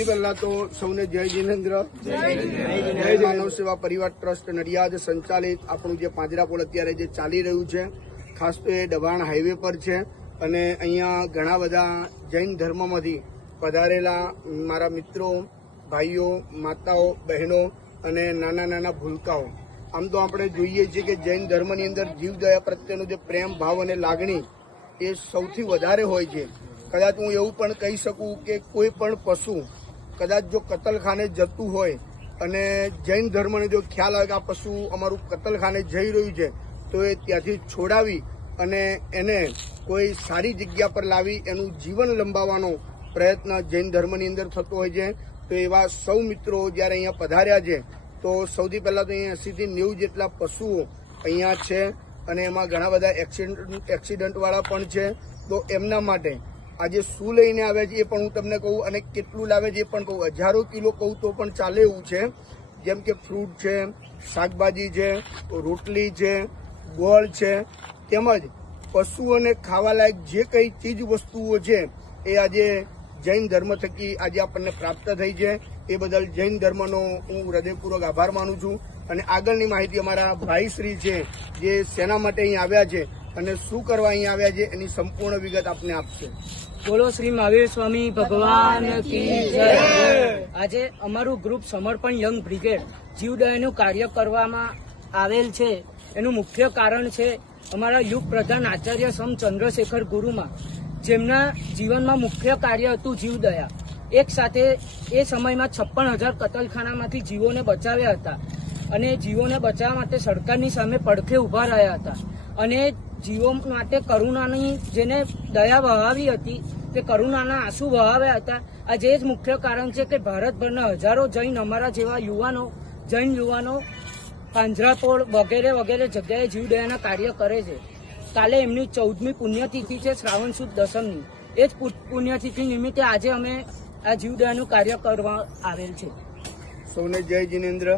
સૌથી પહેલા તો સૌને જય જિનેન્દ્ર. જય માનવ સેવા પરિવાર ટ્રસ્ટ નડિયાદ સંચાલિત આપણું જે પાંજરાપોળ અત્યારે જે ચાલી રહ્યું છે ખાસ તો એ દબાણ હાઈવે પર છે. અને અહીંયા ઘણા બધા જૈન ધર્મમાંથી પધારેલા મારા મિત્રો ભાઈઓ માતાઓ બહેનો અને નાના નાના ભૂલકાઓ. આમ તો આપણે જોઈએ છીએ કે જૈન ધર્મની અંદર જીવદયા પ્રત્યેનો જે પ્રેમ ભાવ અને લાગણી એ સૌથી વધારે હોય છે. કદાચ હું એવું પણ કહી શકું કે કોઈ પણ પશુ કદાચ જો કતલખાને જતું હોય અને જૈન ધર્મને જો ખ્યાલ આવે કે આ પશુ અમારું કતલખાને જઈ રહ્યું છે, તો એ ત્યાંથી છોડાવી અને એને કોઈ સારી જગ્યા પર લાવી એનું જીવન લંબાવવાનો પ્રયત્ન જૈન ધર્મની અંદર થતો હોય છે. તો એવા સૌ મિત્રો જ્યારે અહીંયા પધાર્યા છે, તો સૌથી પહેલાં તો અહીંયા એંસીથી નેવું જેટલા પશુઓ અહીંયા છે અને એમાં ઘણા બધા એક્સિડન્ટ, એક્સિડન્ટવાળા પણ છે. તો એમના માટે આજે શું લઈને આવ્યા છે એ પણ હું તમને કહું અને કેટલું લાવે છે એ પણ કહું. હજારો કિલો કહું તો પણ ચાલે એવું છે. જેમ કે ફ્રૂટ છે, શાકભાજી છે, રોટલી છે, ગોળ છે, તેમજ પશુઓને ખાવાલાયક જે કંઈ ચીજ વસ્તુઓ છે એ આજે જૈન ધર્મ થકી આજે આપણને પ્રાપ્ત થઈ છે. એ બદલ જૈન ધર્મનો હું હૃદયપૂર્વક આભાર માનું છું. અને આગળની માહિતી અમારા ભાઈશ્રી છે, જે સેના માટે અહીં આવ્યા છે અને શું કરવા અહીંયા આવ્યા છે એની સંપૂર્ણ વિગત આપને આપશે. બોલો શ્રી મહાવીર સ્વામી ભગવાન કી જય. આજે અમારું ગ્રુપ સમર્પણ યંગ બ્રિગેડ જીવદયાનું કાર્ય કરવામાં આવેલ છે. એનું મુખ્ય કારણ છે અમારા યુગ પ્રધાન આચાર્ય સમ ચંદ્રશેખર ગુરુમાં જેમના જીવનમાં મુખ્ય કાર્ય હતું જીવદયા. એક સાથે એ સમયમાં છપ્પન હજાર કતલખાનામાંથી જીવોને બચાવ્યા હતા અને જીવોને બચાવવા માટે સરકારની સામે પડખે ઊભા રહ્યા હતા. અને જીવો માટે કરુણાની જેને દયા વહાવી હતી તે કરુણાના આંસુ વહાવ્યા હતા. આજે એ જ મુખ્ય કારણ છે કે ભારતભરના હજારો જૈન અમારા જેવા યુવાનો જૈન યુવાનો પાંજરાપોળ વગેરે વગેરે જગ્યાએ જીવદયાના કાર્ય કરે છે. કાલે એમની ચૌદમી પુણ્યતિથિ છે શ્રાવણ સુદ દસમની. એ જ પુણ્યતિથિ નિમિત્તે આજે અમે આ જીવદયાનું કાર્ય કરવા આવેલ છે. સૌને જય જિનેન્દ્ર.